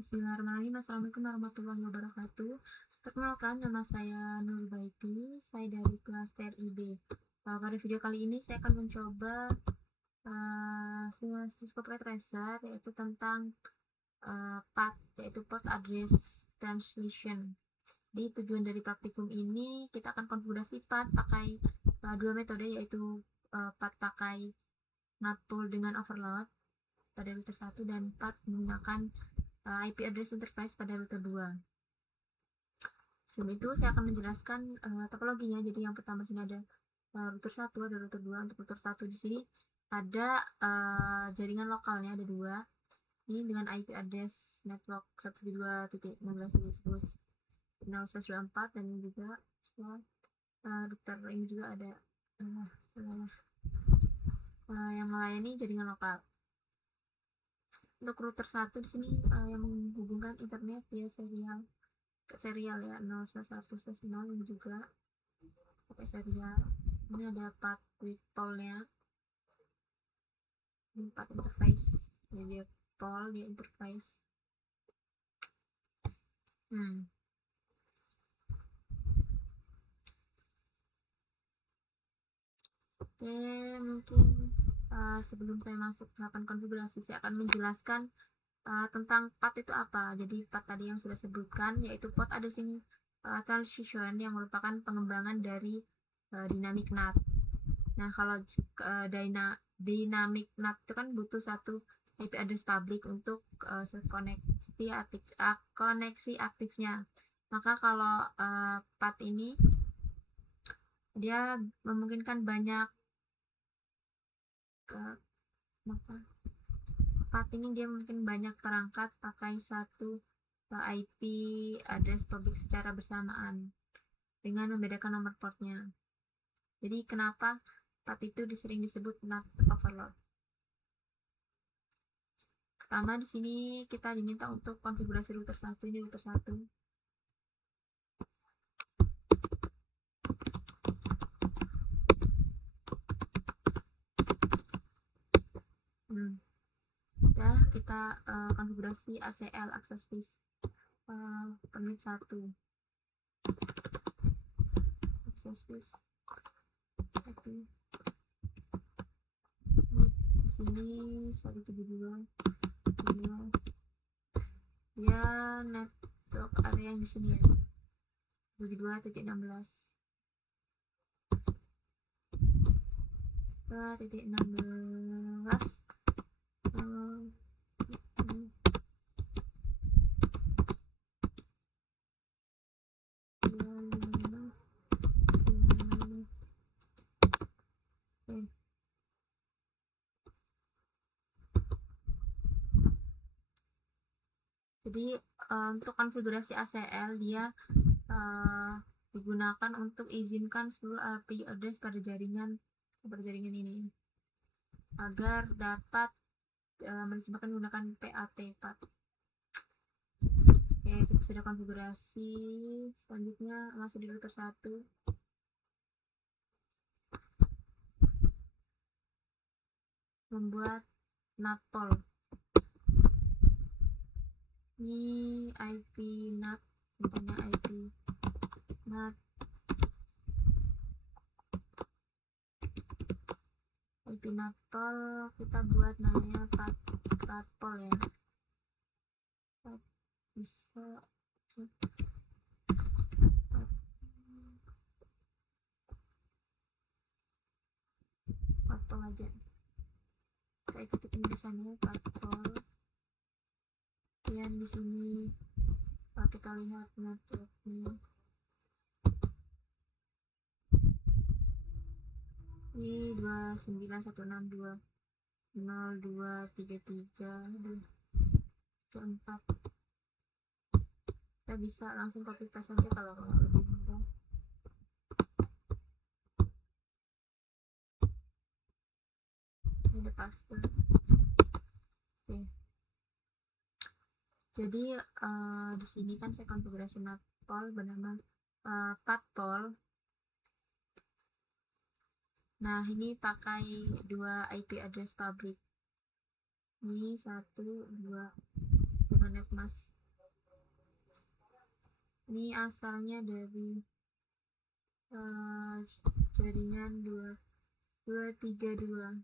Bismillahirrahmanirrahim. Assalamualaikum warahmatullahi wabarakatuh. Perkenalkan, nama saya Nur Baiti. Saya dari kelas TRIB. Pada video kali ini saya akan mencoba simulasi psikopat tracer, yaitu tentang PAT, yaitu Port Address Translation. Di tujuan dari praktikum ini kita akan konfigurasi PAT pakai dua metode, yaitu PAT pakai NATPOL dengan overload pada router 1 dan PAT menggunakan IP address interface pada router 2. Sebelum itu saya akan menjelaskan topologinya. Jadi yang pertama sini ada router 1, ada router 2. Untuk router 1 di sini ada jaringan lokalnya ada 2. Ini dengan IP address network 172.16.10.0/24 dan juga router ini juga ada yang melayani jaringan lokal. Untuk router 1 di sini yang menghubungkan internet dia serial ya 0/1/0 ini juga pakai serial. Ini ada 4 with pole-nya, 4 interface. Jadi pole dia interface. Oke, mungkin sebelum saya masuk tahapan konfigurasi, saya akan menjelaskan tentang PAT itu apa. Jadi PAT tadi yang sudah sebutkan, yaitu Port Addressing Transition, yang merupakan pengembangan dari Dynamic NAT. Nah, kalau Dynamic NAT itu kan butuh satu IP address public untuk koneksi aktifnya. Maka kalau PAT ini dia memungkinkan banyak PAT ini dia mungkin banyak perangkat pakai satu IP address public secara bersamaan dengan membedakan nomor portnya. Jadi kenapa PAT itu sering disebut NAT overload? Pertama di sini kita diminta untuk konfigurasi router 1. Ini router 1. Udah kita konfigurasi ACL access list permit 1. Access list 1. Di sini 172 dia network area yang di sini ya 72.16 Jadi untuk konfigurasi ACL dia digunakan untuk izinkan seluruh IP address pada jaringan ini agar dapat menggunakan PAT. Oke, kita sudah konfigurasi. Selanjutnya masih di router 1. Membuat NAT-POL. Ini IP NAT, intinya IP NAT POL kita buat namanya PAT-POL ya. Bisa PAT-POL aja. Kita ikuti penjelasannya PAT-POL. Dan di sini kita lihat networknya. Ini 29.162.0233.4. Kita bisa langsung copy paste saja kalau lebih mudah. Ini udah pasti. Oke. Jadi di sini kan saya konfigurasi NAT-POL bernama PAT-POL. Nah, ini pakai 2 IP address public. Ini 1, 2 dengan magnetmask. Ini asalnya dari jaringan 232.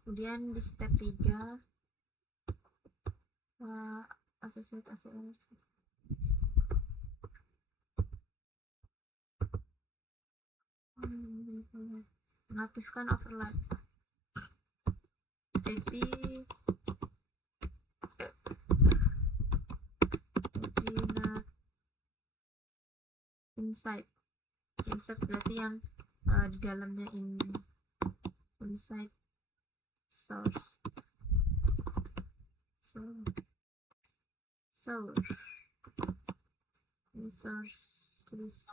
Kemudian di step 3 associate ACS mengaktifkan overlap IP not inside berarti yang di dalamnya inside source list.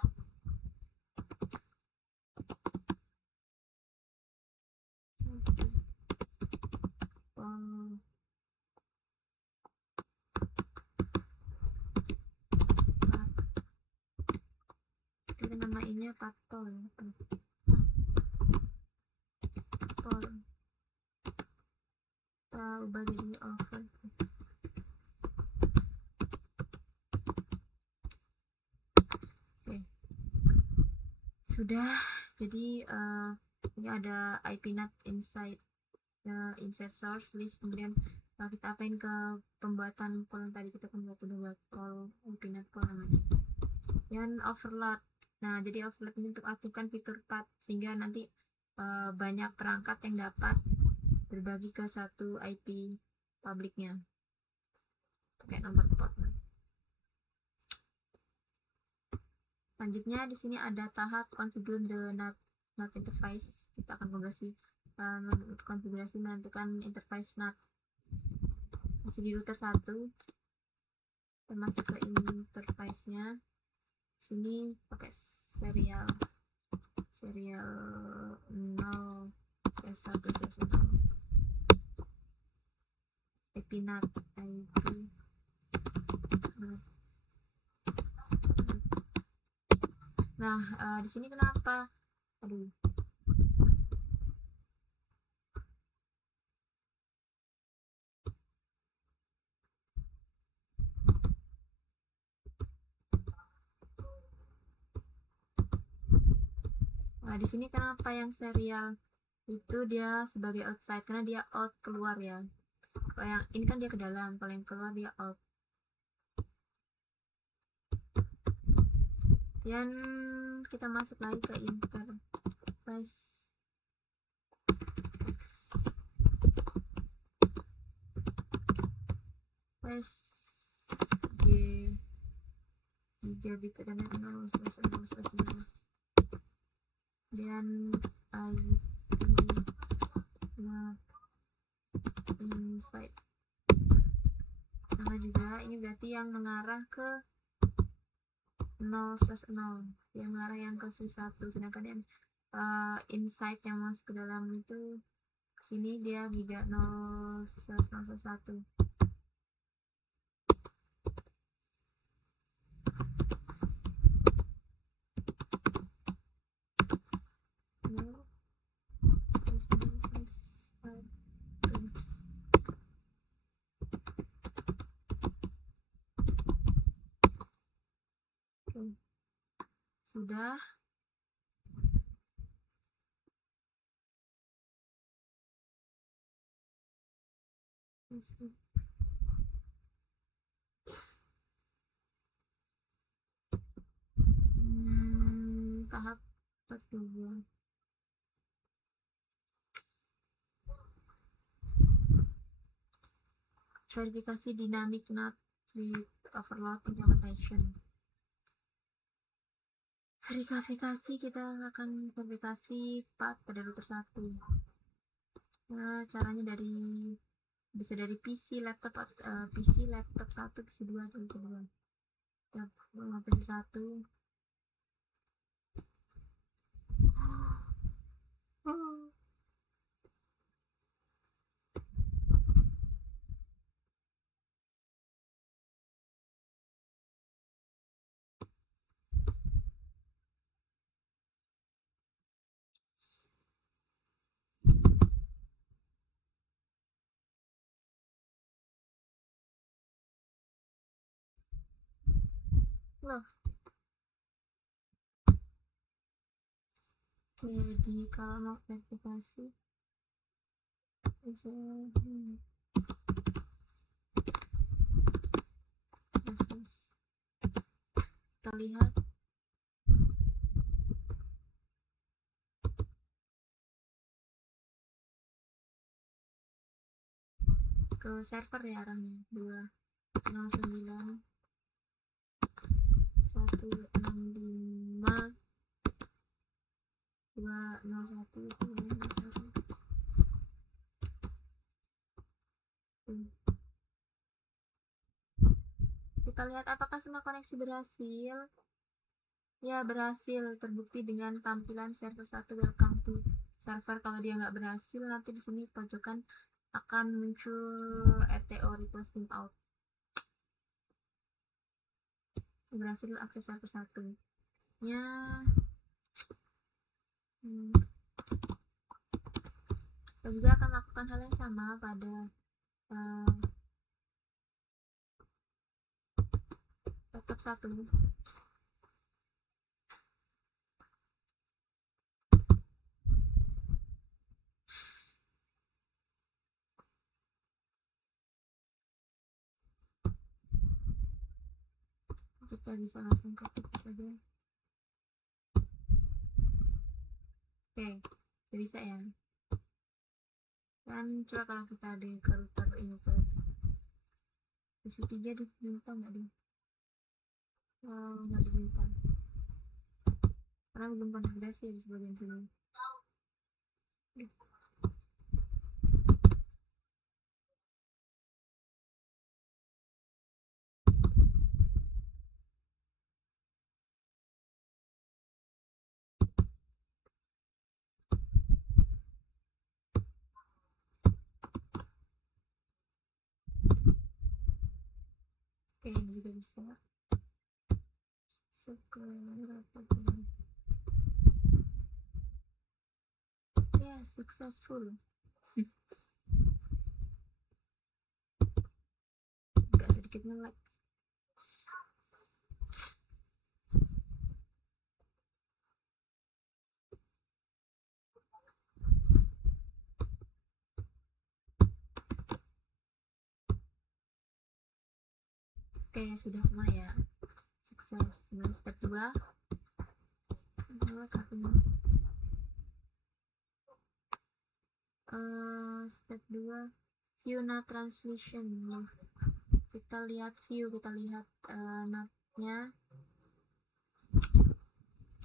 Kita namainnya patol. Kita ubah jadi over. Oke. Sudah. Jadi ini ada IP NAT inside source list. Kemudian kita apain ke pembuatan poll yang tadi kita buat poll IP NAT poll namanya. Dan overload. Nah, jadi overload ini untuk aktifkan fitur path sehingga nanti banyak perangkat yang dapat berbagi ke satu IP publiknya pakai nomor port. Selanjutnya di sini ada tahap configure the NAT interface. Kita akan konfigurasi menentukan interface NAT. Masih di router 1. Kita masuk ke interface-nya. Sini pakai serial 0 IP NAT Nah, di sini kenapa? Nah, di sini kenapa yang serial itu dia sebagai outside karena dia out keluar ya. Kalau yang ini kan dia ke dalam, kalau yang keluar dia out. Dan kita masuk lagi ke interface gigabit dan dan inside sama juga. Ini berarti yang mengarah ke 0/0, yang mengarah yang ke switch 1, sedangkan yang inside yang masuk ke dalam itu sini dia giga 0/1. Sudah. Tahap kedua. Verifikasi dynamic NAT with overload implementation. Verifikasi, kita akan verifikasi path pada router 1. Nah, caranya bisa dari PC, laptop 1, PC 2, dan kedua. Kita buka PC 1. loh. Jadi kalau mau verifikasi bisa kita lihat ke server ya arahnya 209 165 201 kita lihat apakah semua koneksi berhasil. Ya, berhasil, terbukti dengan tampilan server 1 welcome to server. Kalau dia nggak berhasil, nanti di sini pojokan akan muncul RTO requesting out. Berhasil akses server 1 nya. Kita juga akan lakukan hal yang sama pada laptop 1. Kita bisa langsung ketik saja. Oke, bisa ya. Dan coba kalau kita ada ke router ini ke PC3 diminta nggak di? Oh, nggak diminta. Karena belum konfigurasi ya di sebagian sini. Oke, ini juga bisa. Ya, successful. Agak sedikit nge-lag. Oke, sudah semua ya. Sukses. Mulai step 2. Step 2 view NAT translation. Kita lihat view, kita lihat NAT-nya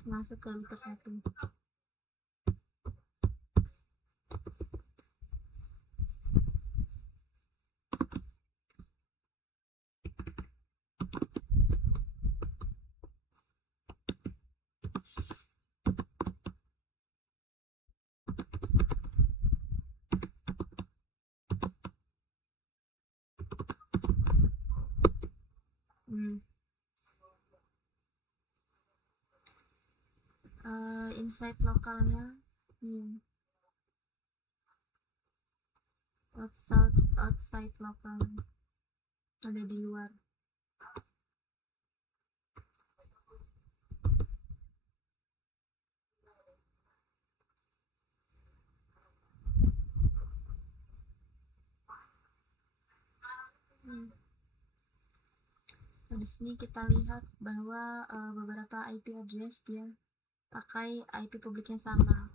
masuk ke router 1. Inside lokalnya outside lokal ada di luar. Nah, di sini kita lihat bahwa beberapa IP address dia pakai IP publik yang sama,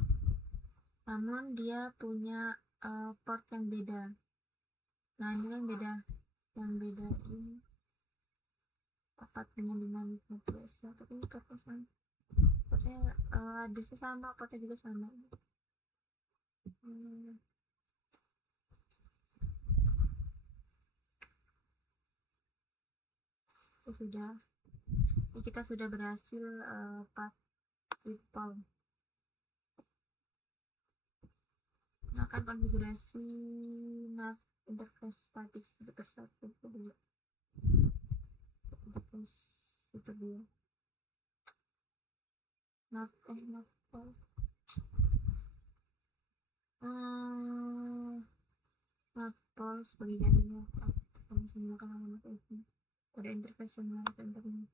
namun dia punya port yang beda. Nah, ini yang beda ini 4 dengan 5 biasa, tapi ini portnya sama, portnya addressnya sama, portnya juga sama. Sudah, ini kita sudah berhasil path recall. Akan konfigurasi NAT interface static interface dulu. Interface itu dulu. NAT pol sebagai gantinya menggunakan alamat itu. Ada interface yang mengarah ke internet.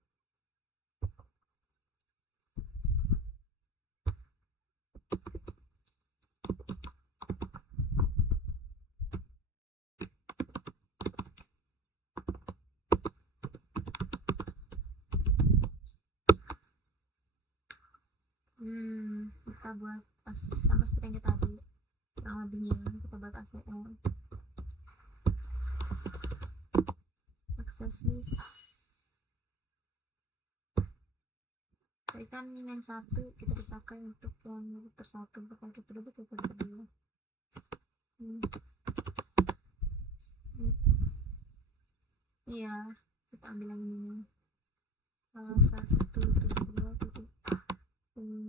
kita buat sama seperti yang kita tadi, kurang lebihnya kita buat ACL access list. Tadi kan yang satu kita dipakai untuk yang tersatu, pakai kita betul kedua. Iya, kita ambil yang ini 1.2.11.0.6.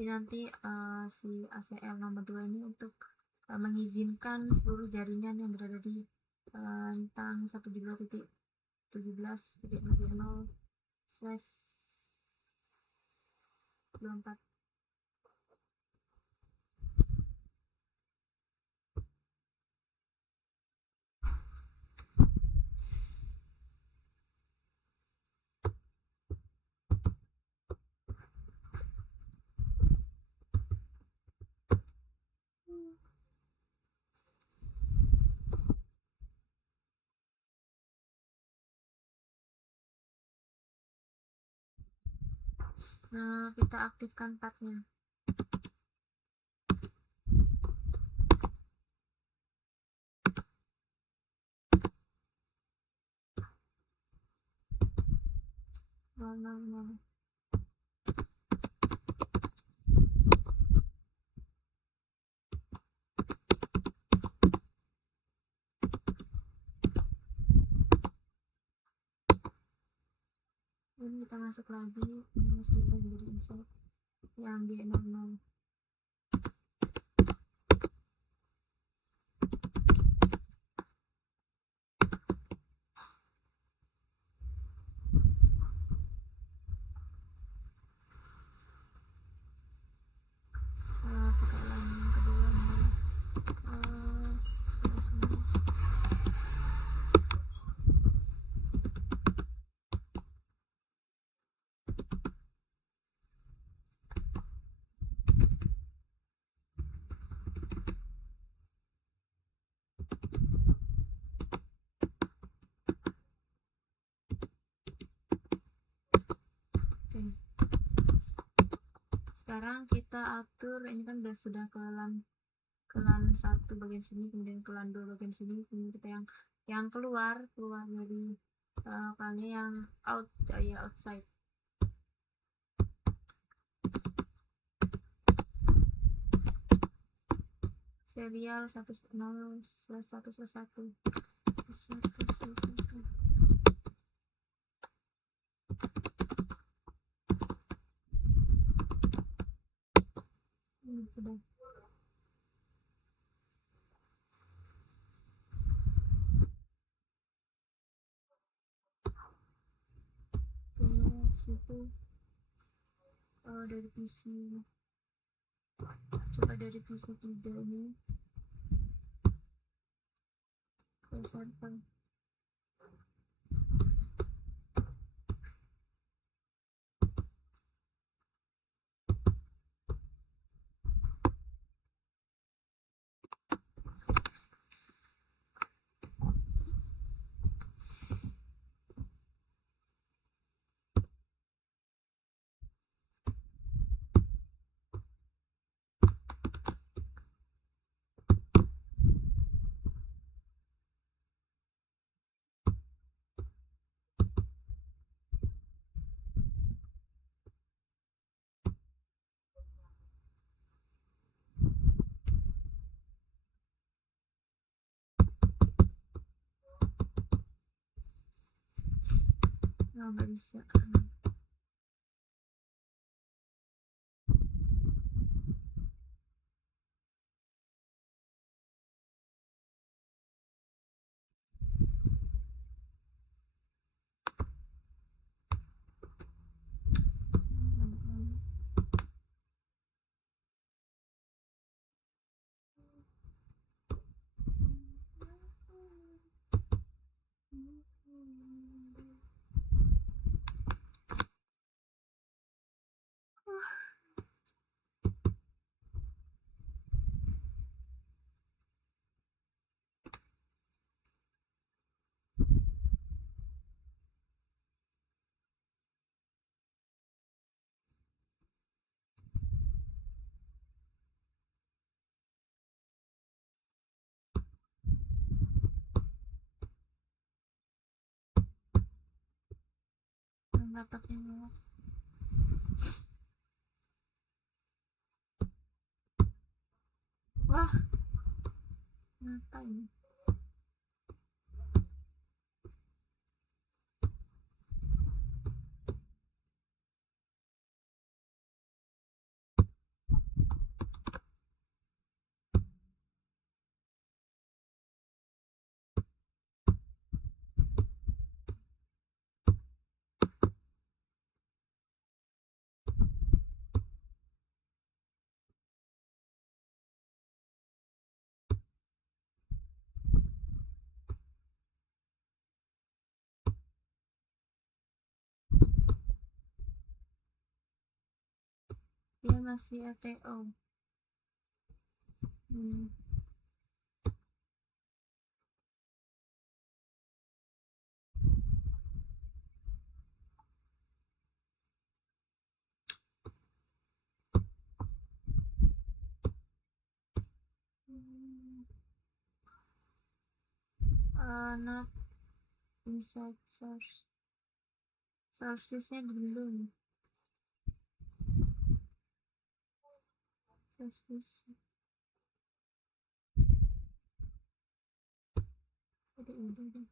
Jadi nanti si ACL nomor 2 ini untuk mengizinkan seluruh jaringan yang berada di rentang 1.2.17.0/24. Nah, kita aktifkan partnya. Nah. Ini kita masuk lagi, meskipun menjadi insert yang G00. Pakai line yang kedua sekarang kita atur, ini kan sudah ke LAN 1 bagian sini, kemudian ke LAN 2 bagian sini, kemudian kita yang keluar dari lokalnya yang outside. Serial 1.0/1/1. Sudah. Situ dari PC, coba dari PC 3 ini ke server. Nggak bisa. laptopnya. Wah, ngapain? Dia masih ATO. Hmm. Not inside source listnya belum. Source list udah deh.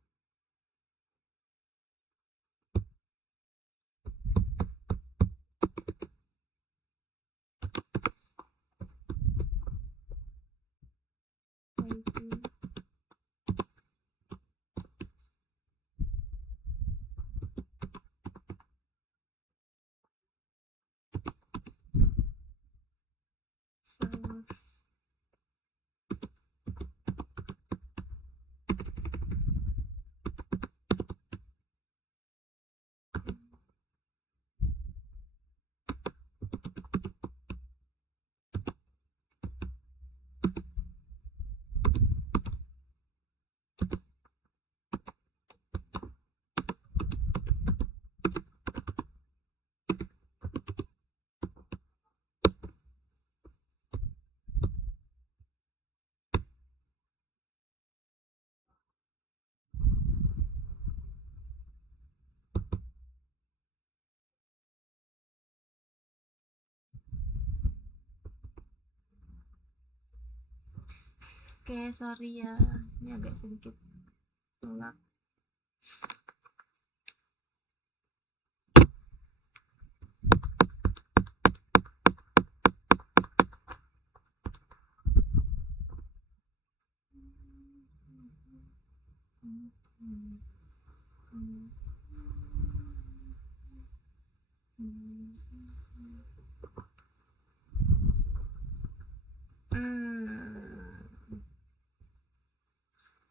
Source. Oke, sorry ya, ini agak sedikit telat.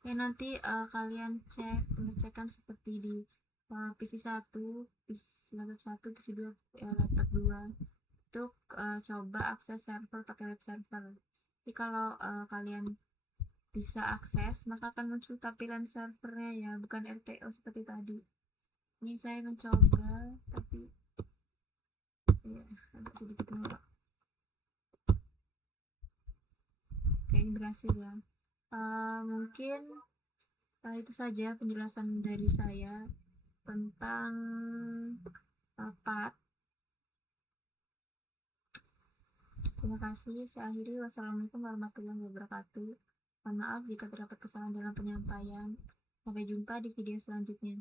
Ya nanti kalian pengecekan seperti di PC 1, laptop 1, PC 2, laptop 2 untuk coba akses server pakai web server. Jadi kalau kalian bisa akses, maka akan muncul tampilan servernya ya, bukan RTO seperti tadi. Ini saya mencoba, tapi ya agak sedikit nolak. Kayaknya berhasil ya. Mungkin itu saja penjelasan dari saya tentang PAT. Terima kasih. Saya akhiri. Wassalamualaikum warahmatullahi wabarakatuh. Mohon maaf jika terdapat kesalahan dalam penyampaian. Sampai jumpa di video selanjutnya.